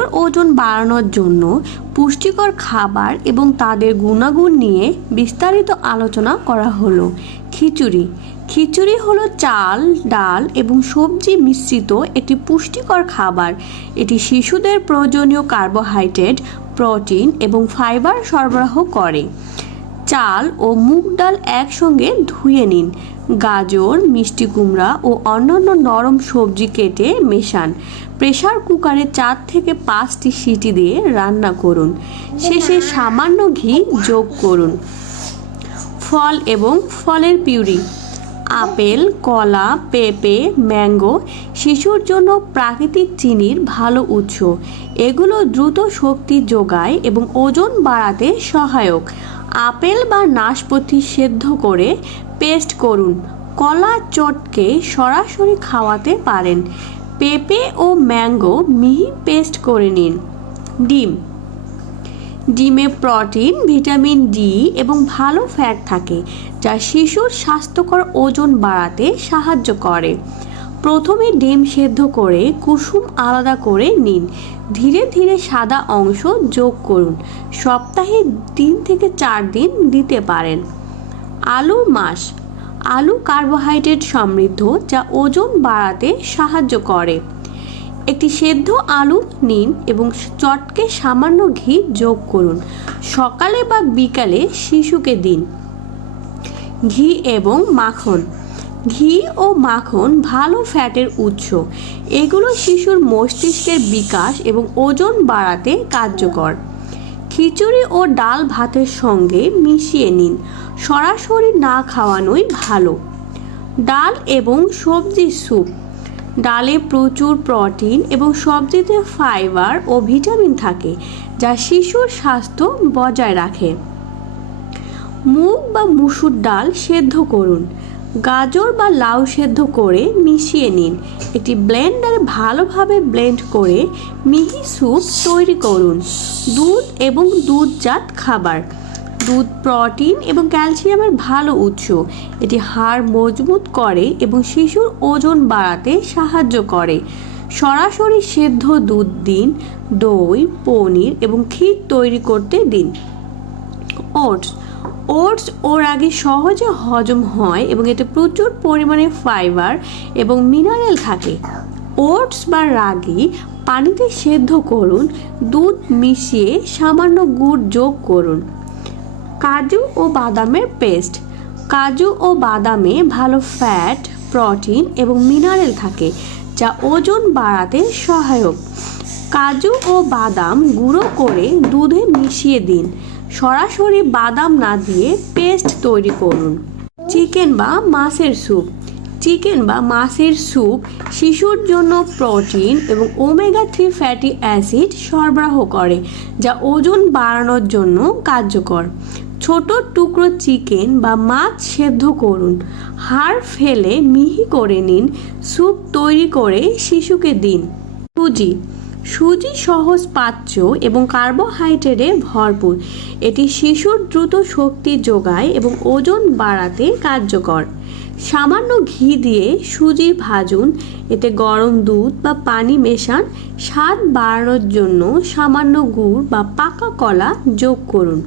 শিশুর ওজন বাড়ানোর জন্য পুষ্টিকর খাবার এবং তাদের গুণাগুণ নিয়ে বিস্তারিত আলোচনা করা হলো। খিচুড়ি। খিচুড়ি হলো চাল, ডাল এবং সবজি মিশ্রিত একটি পুষ্টিকর খাবার। এটি শিশুদের প্রয়োজনীয় কার্বোহাইড্রেট, প্রোটিন এবং ফাইবার সরবরাহ করে। চাল ও মুগ ডাল একসঙ্গে ধুয়ে নিন। গাজর, মিষ্টি কুমড়া ও অন্যান্য নরম সবজি কেটে মেশান। প্রেশার কুকারে চার থেকে পাঁচটি সিটি দিয়ে রান্না করুন। শেষে সামান্য ঘি যোগ করুন। ফল এবং ফলের পিউরি, আপেল, কলা, পেঁপে, ম্যাঙ্গো, শিশুর জন্য প্রাকৃতিক চিনির ভালো উৎস। এগুলো দ্রুত শক্তি যোগায় এবং ওজন বাড়াতে সহায়ক। আপেল বা নাশপাতি সেদ্ধ করে পেস্ট করুন। কলা চটকে সরাসরি খাওয়াতে পারেন। পেঁপে ও ম্যাঙ্গো মিহি পেস্ট করে নিন। ডিম। ডিমে প্রোটিন, ভিটামিন ডি এবং ভালো ফ্যাট থাকে, যা শিশুর স্বাস্থ্যকর ওজন বাড়াতে সাহায্য করে। প্রথমে ডিম সেদ্ধ করে কুসুম আলাদা করে নিন। ধীরে ধীরে সাদা অংশ যোগ করুন। সপ্তাহে তিন থেকে চার দিন দিতে পারেন। আলুর মাস। আলু কার্বোহাইড্রেট সমৃদ্ধ যা ওজন বাড়াতে সাহায্য করে। একটি সেদ্ধ আলু নিন এবং চটকে সামান্য ঘি যোগ করুন। সকালে বা বিকালে শিশুকে দিন। ঘি এবং মাখন। ঘি ও মাখন ভালো ফ্যাটের উৎস। এগুলো শিশুর মস্তিষ্কের বিকাশ এবং ওজন বাড়াতে কার্যকর। খিচুড়ি ও ডাল ভাতের সঙ্গে মিশিয়ে নিন। সরাসরি না খাওয়ানোই ভালো। ডাল এবং সবজি স্যুপ। ডালে প্রচুর প্রোটিন এবং সবজিতে ফাইবার ও ভিটামিন থাকে, যা শিশুর স্বাস্থ্য বজায় রাখে। মুগ বা মুসুর ডাল সেদ্ধ করুন। গাজর বা লাউ সেদ্ধ করে মিশিয়ে নিন। একটি ব্লেন্ডারে ভালোভাবে ব্লেন্ড করে মিহি স্যুপ তৈরি করুন। দুধ এবং দুধজাত খাবার। দুধ, প্রোটিন এবং ক্যালসিয়ামের ভালো উৎস। এটি হাড় মজবুত করে এবং শিশুর ওজন বাড়াতে সাহায্য করে। সরাসরি সেদ্ধ দুধ দিন, দই, পনির এবং ক্ষীর তৈরি করতে দিন। ওটস ওটস ওর আগে সহজে হজম হয় এবং এতে প্রচুর পরিমাণে ফাইবার এবং মিনারেল থাকে। ওটস বা রাগি পানিতে সেদ্ধ করুন, দুধ মিশিয়ে সামান্য গুড় যোগ করুন। কাজু ও বাদামের পেস্ট। কাজু ও বাদামে ভালো ফ্যাট, প্রোটিন এবং মিনারেল থাকে, যা ওজন বাড়াতে সহায়ক। কাজু ও বাদাম গুঁড়ো করে দুধে মিশিয়ে দিন। সরাসরি বাদাম না দিয়ে পেস্ট তৈরি করুন। চিকেন বা মাছের স্যুপ। চিকেন বা মাছের স্যুপ শিশুর জন্য প্রোটিন এবং ওমেগা থ্রি ফ্যাটি অ্যাসিড সরবরাহ করে, যা ওজন বাড়ানোর জন্য কার্যকর। ছোট টুকরো চিকেন বা মাছ সেদ্ধ করুন। হাড় ফেলে মিহি করে নিন। স্যুপ তৈরি করে শিশুকে দিন। সুজি। সুজি সহজ পাচ্য এবং কার্বোহাইড্রেটে ভরপুর। এটি শিশুর দ্রুত শক্তি যোগায় এবং ওজন বাড়াতে কার্যকর। সামান্য ঘি দিয়ে সুজি ভাজুন। এতে গরম দুধ বা পানি মেশান। স্বাদ বাড়ানোর জন্য সামান্য গুড় বা পাকা কলা যোগ করুন।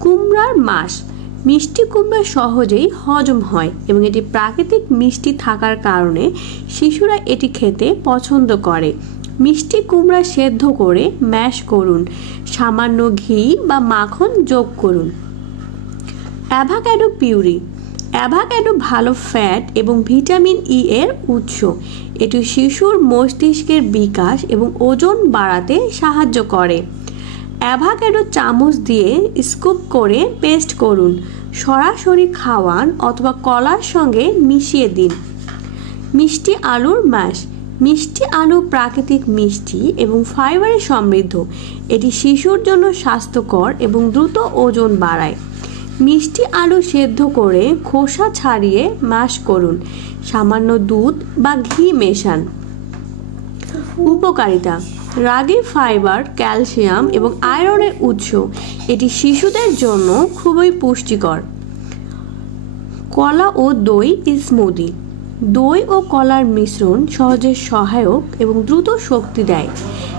কুমড়ার মাস মিষ্টি কুমড়া সহজেই হজম হয় এবং এটি প্রাকৃতিক মিষ্টি থাকার কারণে শিশুরা এটি খেতে পছন্দ করে। মিষ্টি কুমড়া সেদ্ধ করে ম্যাশ করুন। সামান্য ঘি বা মাখন যোগ করুন। অ্যাভাক্যাডো পিউরি। অ্যাভাক্যাডো ভালো ফ্যাট এবং ভিটামিন ই এর উৎস। এটি শিশুর মস্তিষ্কের বিকাশ এবং ওজন বাড়াতে সাহায্য করে। অ্যাভাক্যাডো চামচ দিয়ে স্কুপ করে পেস্ট করুন। সরাসরি খাওয়ান অথবা কলার সঙ্গে মিশিয়ে দিন। মিষ্টি আলুর ম্যাশ। মিষ্টি আলু, প্রাকৃতিক মিষ্টি এবং ফাইবারে সমৃদ্ধ। এটি শিশুর জন্য স্বাস্থ্যকর এবং দ্রুত ওজন বাড়ায়। মিষ্টি আলু সেদ্ধ করে খোসা ছাড়িয়ে ম্যাশ করুন। সামান্য দুধ বা ঘি মেশান। উপকারিতা, রাগি ফাইবার, ক্যালসিয়াম এবং আয়রনের উৎস। এটি শিশুদের জন্য খুবই পুষ্টিকর। কলা ও দই স্মুদি দই ও কলার মিশ্রণ সহজে সহায়ক এবং দ্রুত শক্তি দেয়।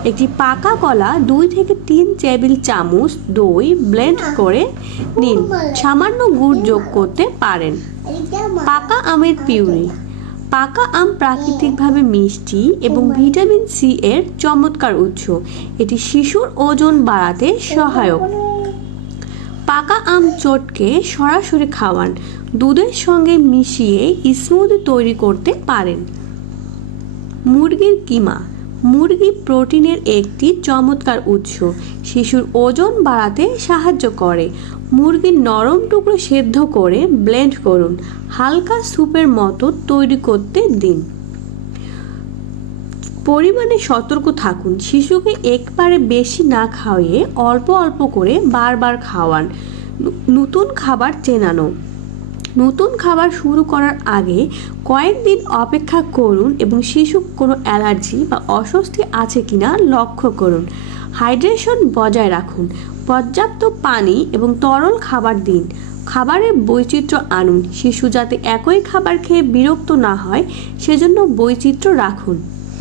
একটি পাকা কলা দুই থেকে তিন টেবিল চামচ দই ব্লেন্ড করে নিন। সামান্য গুড় যোগ করতে পারেন। পাকা আমের পিউরি। পাকা আম প্রাকৃতিকভাবে মিষ্টি এবং ভিটামিন সি এর চমৎকার উৎস। এটি শিশুর ওজন বাড়াতে সহায়ক। পাকা আম চটকে সরাসরি খাওয়ান। দুধের সঙ্গে মিশিয়ে স্মুদি তৈরি করতে পারেন। মুরগির কিমা। মুরগি প্রোটিনের একটি চমৎকার উৎস। শিশুর ওজন বাড়াতে সাহায্য করে। মুরগির নরম টুকরো সেদ্ধ করে ব্লেন্ড করুন। হালকা স্যুপের মতো তৈরি করতে দিন। পরিমাণে সতর্ক থাকুন। শিশুকে একবারে বেশি না খাওয়িয়ে অল্প অল্প করে বারবার খাওয়ান। নতুন খাবার চেনানো। নতুন খাবার শুরু করার আগে কয়েকদিন অপেক্ষা করুন এবং শিশু কোনো অ্যালার্জি বা অস্বস্তি আছে কিনা লক্ষ্য করুন। হাইড্রেশন বজায় রাখুন। পর্যাপ্ত পানি এবং তরল খাবার দিন। খাবারের বৈচিত্র্য আনুন। শিশু যাতে একই খাবার খেয়ে বিরক্ত না হয়, সেজন্য বৈচিত্র্য রাখুন।